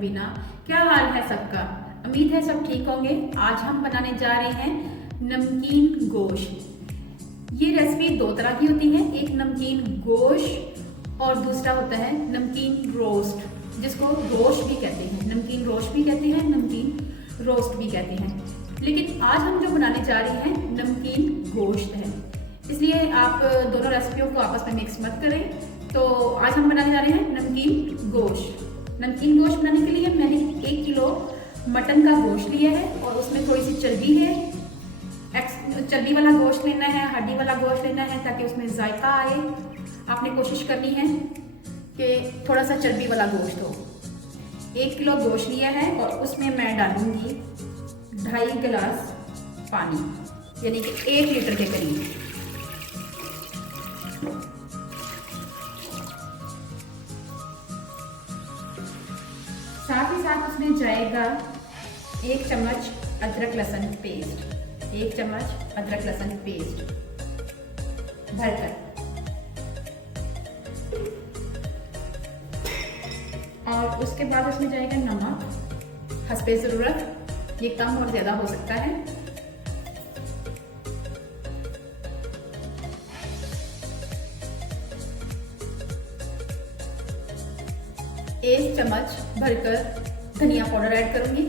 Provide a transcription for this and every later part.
रुबीना। क्या हाल है सबका? उम्मीद है सब ठीक होंगे। आज हम बनाने जा रहे हैं नमकीन गोश्त। ये रेसिपी दो तरह की होती है, एक नमकीन गोश्त और दूसरा होता है नमकीन रोस्ट, जिसको रोस्ट भी कहते हैं, नमकीन रोस्ट भी कहते हैं, नमकीन रोस्ट भी कहते हैं। लेकिन आज हम जो बनाने जा रहे हैं नमकीन गोश्त है, इसलिए आप दोनों रेसिपियों को आपस में मिक्स मत करें। तो आज हम बनाने जा रहे हैं नमकीन गोश्त। नमकीन गोश्त बनाने के लिए मैंने 1 किलो मटन का गोश्त लिया है और उसमें थोड़ी सी चर्बी है। चर्बी वाला गोश्त लेना है, हड्डी वाला गोश्त लेना है ताकि उसमें जायका आए। आपने कोशिश करनी है कि थोड़ा सा चर्बी वाला गोश्त हो। 1 किलो गोश्त लिया है और उसमें मैं डालूंगी 2.5 गिलास पानी, यानी कि 1 लीटर के करीब। साथ ही साथ उसमें जाएगा 1 चम्मच अदरक लहसुन पेस्ट, 1 चम्मच अदरक लहसुन पेस्ट भरकर, और उसके बाद उसमें जाएगा नमक हस्बे ज़रूरत, ये कम और ज़्यादा हो सकता है। एक चम्मच भरकर धनिया पाउडर ऐड करूंगी।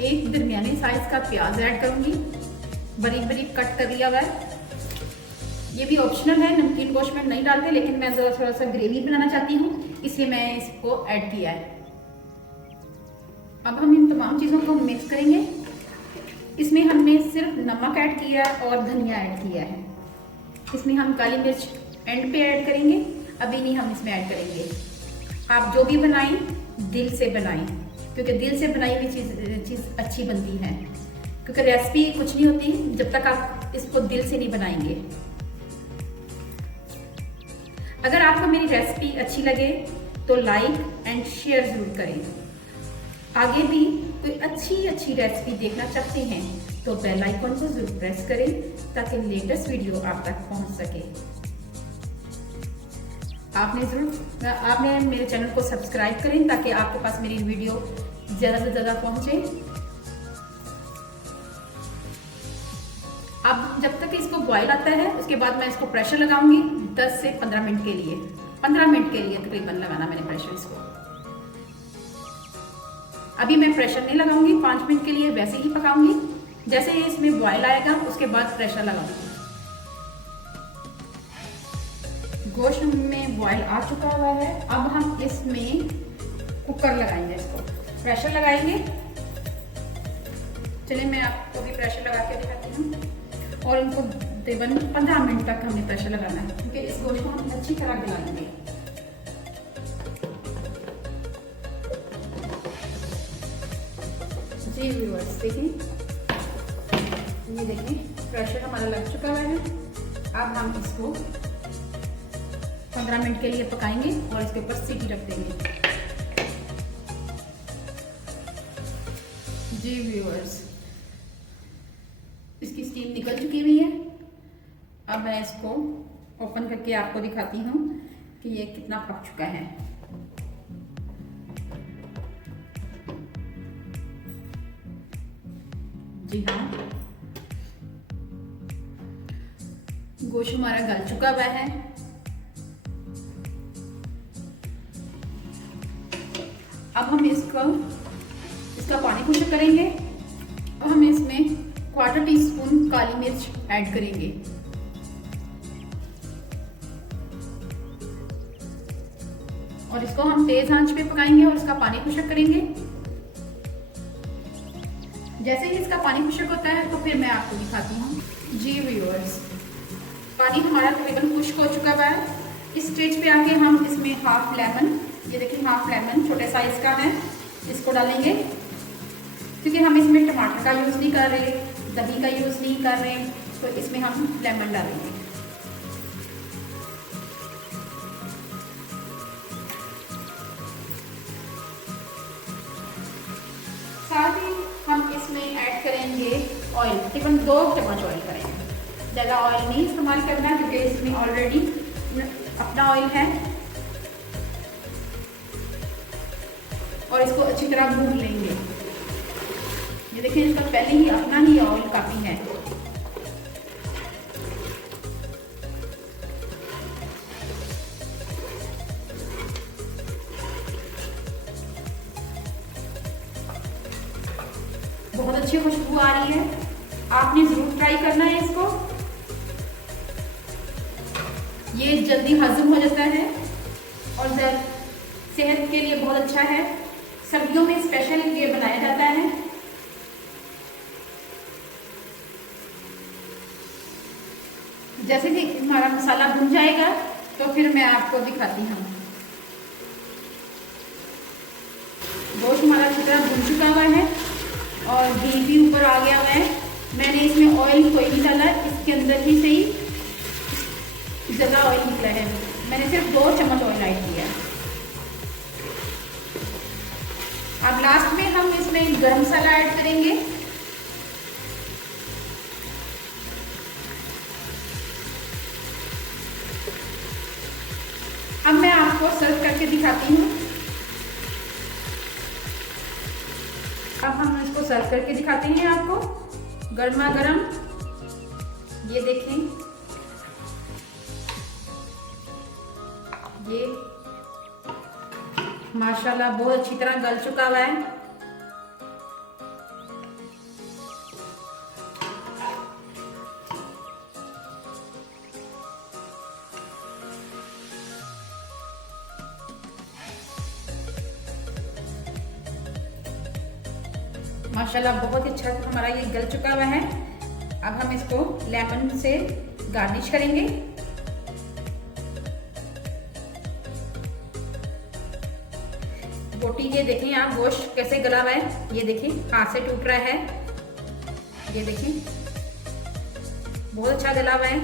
1 दरमियाने साइज का प्याज ऐड करूंगी, बारीक बारीक कट कर लिया हुआ है। ये भी ऑप्शनल है, नमकीन गोश्त में नहीं डालते, लेकिन मैं थोड़ा सा ग्रेवी बनाना चाहती हूँ, इसलिए मैं इसको ऐड किया है। अब हम इन तमाम चीज़ों को मिक्स करेंगे। इसमें हमने सिर्फ नमक ऐड किया है और धनिया ऐड किया है। इसमें हम काली मिर्च एंड पे ऐड करेंगे, अभी नहीं हम इसमें ऐड करेंगे। आप जो भी बनाएं दिल से बनाएं, क्योंकि दिल से बनाई हुई चीज़ अच्छी बनती है। क्योंकि रेसिपी कुछ नहीं होती जब तक आप इसको दिल से नहीं बनाएंगे। अगर आपको मेरी रेसिपी अच्छी लगे तो लाइक एंड शेयर जरूर करें। आगे भी कोई अच्छी रेसिपी देखना चाहते हैं तो बेल आइकन को जरूर प्रेस करें ताकि लेटेस्ट वीडियो आप तक पहुंच सके। आपने मेरे चैनल को सब्सक्राइब करें ताकि आपके पास मेरी वीडियो ज़्यादा से ज़्यादा पहुंचे। अब जब तक इसको बॉईल आता है उसके बाद मैं इसको प्रेशर लगाऊंगी 10 से 15 मिनट के लिए। 15 मिनट के लिए तकरीबन लगाना मैंने प्रेशर इसको। अभी मैं प्रेशर नहीं लगाऊंगी, 5 मिनट के लिए वैसे ही पकाऊंगी। जैसे ही इसमें बॉईल आएगा उसके बाद प्रेशर लगाऊंगी। गोश्त में बॉईल आ चुका हुआ है। अब हम इसमें कुकर लगाएंगे, इसको प्रेशर लगाएंगे। चलिए मैं आपको भी प्रेशर लगा के दिखाती हूँ। और इनको तकरीबन 15 मिनट तक हमें प्रेशर लगाना है, क्योंकि इस गोश्त को हम अच्छी तरह गलाएंगे। जी व्यूअर्स देखिए, ये देखें प्रेशर हमारा लग चुका हुआ है। अब हम इसको 15 मिनट के लिए पकाएंगे और इसके ऊपर सीटी रख देंगे। जी व्यूअर्स, इसकी स्टीम निकल चुकी हुई है। अब मैं इसको ओपन करके आपको दिखाती हूँ कि ये कितना पक चुका है। जी हाँ, गोश्त हमारा गल चुका हुआ है। अब हम इसका पानी खुश्क करेंगे। अब हम इसमें 1/4 टीस्पून काली मिर्च ऐड करेंगे। और इसको हम तेज आंच पे पकाएंगे और इसका पानी खुश्क करेंगे। जैसे ही इसका पानी खुश्क होता है तो फिर मैं आपको दिखाती हूँ। जी व्यूअर्स, पानी हमारा तकरीबन खुश्क हो चुका हुआ है। इस स्टेज पे आके हम इसमें हाफ लेमन, ये देखिए हाफ लेमन छोटे साइज का है, इसको डालेंगे। क्योंकि हम इसमें टमाटर का यूज़ नहीं कर रहे, दही का यूज़ नहीं कर रहे, तो इसमें हम लेमन डालेंगे। साथ ही हम इसमें ऐड करेंगे ऑयल, तकरीबन 2 चम्मच ऑयल करेंगे। ज़्यादा ऑयल नहीं इस्तेमाल करना क्योंकि इसमें ऑलरेडी अपना ऑयल है। और इसको अच्छी तरह भून लेंगे। ये देखिए इसका पहले ही अपना ही ऑयल काफ़ी है। बहुत अच्छी खुशबू आ रही है, आपने ज़रूर ट्राई करना है इसको। ये जल्दी हजम हो जाता है और सेहत के लिए बहुत अच्छा है। सर्दियों में स्पेशल ये बनाया जाता है। जैसे कि हमारा मसाला भुन जाएगा तो फिर मैं आपको दिखाती हूँ। गोश्त हमारा अच्छी तरह भुन चुका हुआ है और घी भी ऊपर आ गया हुआ है। मैंने इसमें ऑयल कोई नहीं डाला, इसके अंदर ही से ही ज़्यादा ऑयल निकला है। मैंने सिर्फ 2 चम्मच ऑयल ऐड किया। अब लास्ट में हम इसमें गरम मसाला ऐड करेंगे। अब मैं आपको सर्व करके दिखाती हूँ। अब हम इसको सर्व करके दिखाते हैं आपको गर्मा गर्म। ये देखें, ये माशाल्लाह बहुत अच्छी तरह गल चुका हुआ है। माशाल्लाह बहुत अच्छा हमारा ये गल चुका हुआ है। अब हम इसको लेमन से गार्निश करेंगे। बोटी ये देखें आप, गोश्त कैसे गला हुआ है। ये देखिए हाथ से टूट रहा है। ये देखिए बहुत अच्छा गला हुआ है,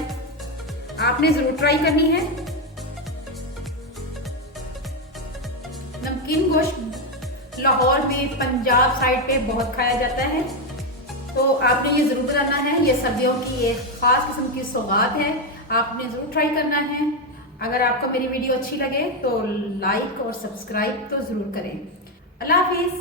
आपने जरूर ट्राई करनी है। नमकीन गोश्त लाहौर में, पंजाब साइड पे बहुत खाया जाता है, तो आपने ये ज़रूर बनाना है। ये सर्दियों की एक ख़ास किस्म की सौगात है, आपने ज़रूर ट्राई करना है। अगर आपको मेरी वीडियो अच्छी लगे तो लाइक और सब्सक्राइब तो ज़रूर करें। अल्लाह हाफिज़।